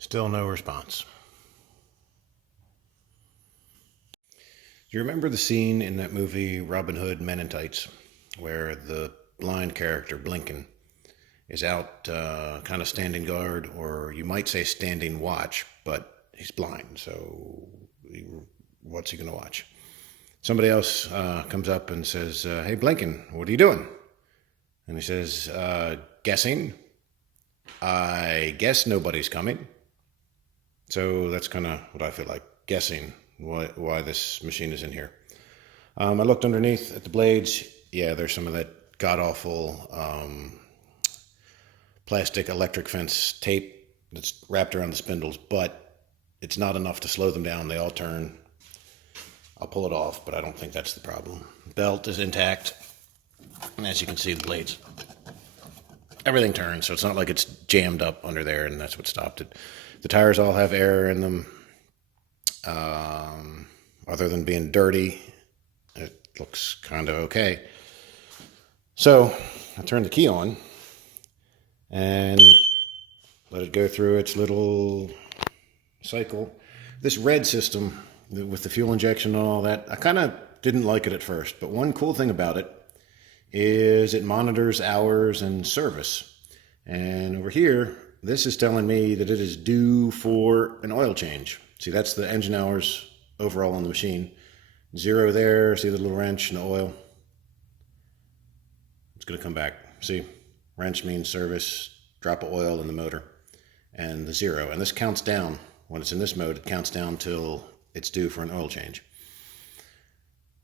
Still no response. Do you remember the scene in that movie Robin Hood Men in Tights where the blind character Blinken is out kind of standing guard, or you might say standing watch, but he's blind, so what's he going to watch? Somebody else comes up and says, hey Blinken, what are you doing? And he says, guessing. I guess nobody's coming. So that's kind of what I feel like, guessing why this machine is in here. I looked underneath at the blades. Yeah, there's some of that god-awful plastic electric fence tape that's wrapped around the spindles, but it's not enough to slow them down. They all turn. I'll pull it off, but I don't think that's the problem. Belt is intact, and as you can see, the blades, everything turns, so it's not like it's jammed up under there, and that's what stopped it. The tires all have air in them. Other than being dirty, it looks kind of okay. So I turned the key on and let it go through its little cycle. This red system with the fuel injection and all that, I kind of didn't like it at first, but one cool thing about it is it monitors hours and service. And over here, this is telling me that it is due for an oil change. See, that's the engine hours overall on the machine. 0 there, see the little wrench and the oil. It's going to come back. See, wrench means service, drop of oil in the motor, and the 0. And this counts down. When it's in this mode, it counts down till it's due for an oil change.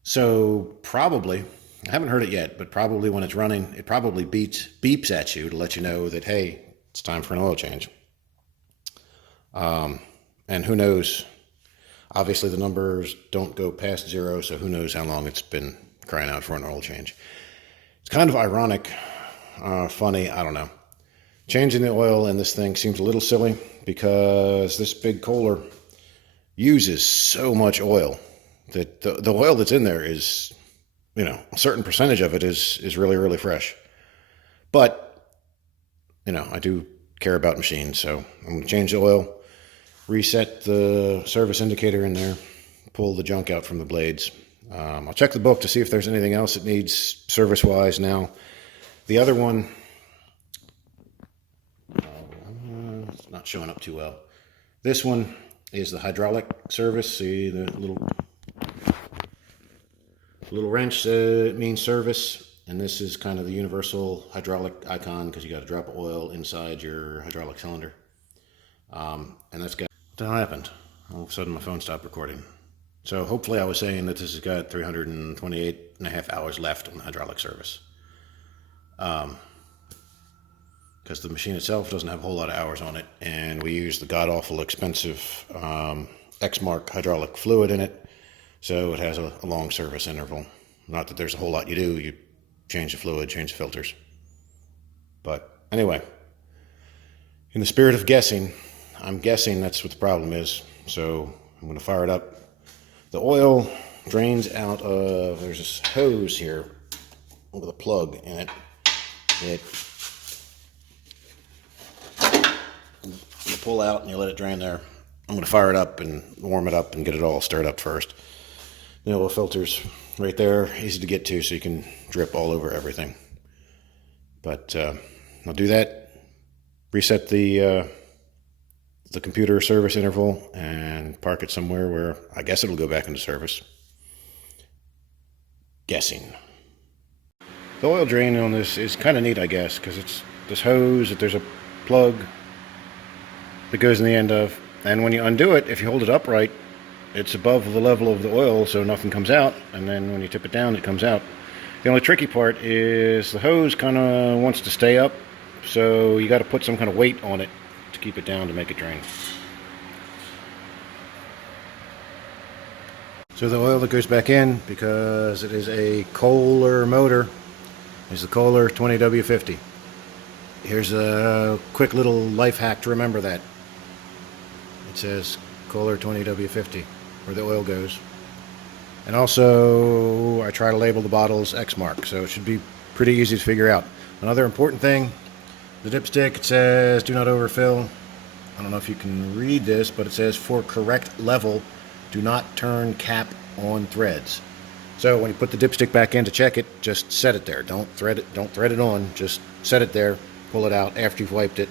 So probably, I haven't heard it yet, but probably when it's running, it probably beeps at you to let you know that, hey, it's time for an oil change. And who knows? Obviously, the numbers don't go past 0, so who knows how long it's been crying out for an oil change. It's kind of ironic, funny, I don't know. Changing the oil in this thing seems a little silly because this big Kohler uses so much oil that the oil that's in there is, a certain percentage of it is really, really fresh. But, I do care about machines, so I'm going to change the oil, reset the service indicator in there, pull the junk out from the blades. I'll check the book to see if there's anything else it needs service-wise now. The other one, it's not showing up too well. This one is the hydraulic service. See the little wrench means service, and this is kind of the universal hydraulic icon because you got a drop of oil inside your hydraulic cylinder. And that's got, what happened? All of a sudden my phone stopped recording. So hopefully I was saying that this has got 328 and a half hours left on the hydraulic service. Because the machine itself doesn't have a whole lot of hours on it, and we use the god-awful expensive Xmark hydraulic fluid in it, so it has a long service interval. Not that there's a whole lot you do. You change the fluid, change the filters. But anyway, in the spirit of guessing, I'm guessing that's what the problem is. So I'm going to fire it up. The oil drains out of, there's this hose here with a plug in it. You pull out and you let it drain there. I'm going to fire it up and warm it up and get it all stirred up first. The oil filter's right there, easy to get to, so you can drip all over everything. But I'll do that, reset the computer service interval, and park it somewhere where I guess it'll go back into service. Guessing. The oil drain on this is kind of neat, I guess, because it's this hose that there's a plug that goes in the end of, and when you undo it, if you hold it upright, it's above the level of the oil, so nothing comes out, and then when you tip it down, it comes out. The only tricky part is the hose kind of wants to stay up, so you got to put some kind of weight on it to keep it down to make it drain. So the oil that goes back in, because it is a Kohler motor, is the Kohler 20W50. Here's a quick little life hack to remember that. It says Kohler 20W50, where the oil goes. And also, I try to label the bottles Xmark, so it should be pretty easy to figure out. Another important thing, the dipstick, it says do not overfill. I don't know if you can read this, but it says for correct level, do not turn cap on threads. So when you put the dipstick back in to check it, just set it there. Don't thread it on. Just set it there. Pull it out after you've wiped it,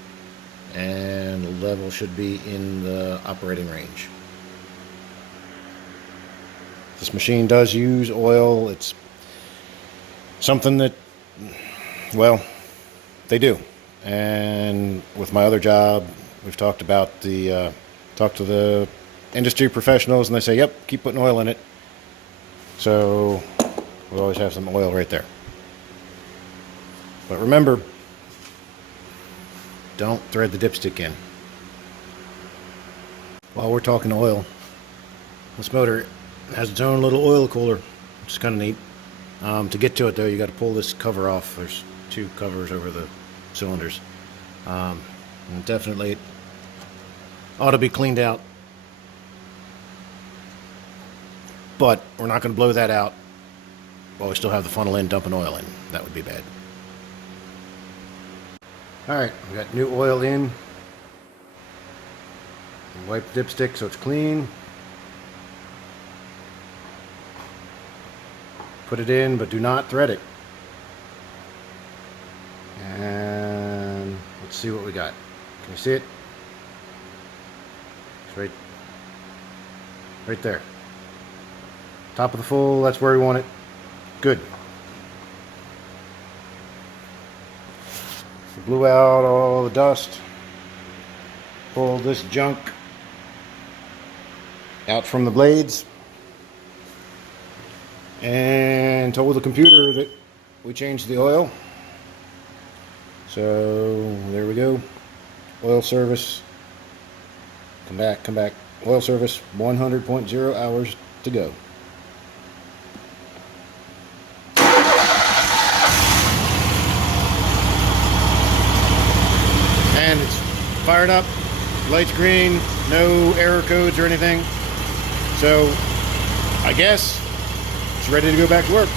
and the level should be in the operating range. This machine does use oil. It's something that, well, they do. And with my other job, we've talked to the industry professionals, and they say, yep, keep putting oil in it. So we always have some oil right there. But remember, don't thread the dipstick in. While we're talking oil, this motor has its own little oil cooler, which is kind of neat. To get to it, though, you got to pull this cover off. There's two covers over the cylinders. And definitely it ought to be cleaned out. But we're not going to blow that out while we still have the funnel in dumping oil in. That would be bad. Alright, we got new oil in. Wipe the dipstick so it's clean. Put it in, but do not thread it. And let's see what we got. Can you see it? It's right there. Top of the full, that's where we want it. Good. We blew out all the dust. Pulled this junk out from the blades. And told the computer that we changed the oil. So there we go. Oil service. Come back. Oil service 100.0 hours to go. And it's fired up. Light's green. No error codes or anything. So I guess it's ready to go back to work.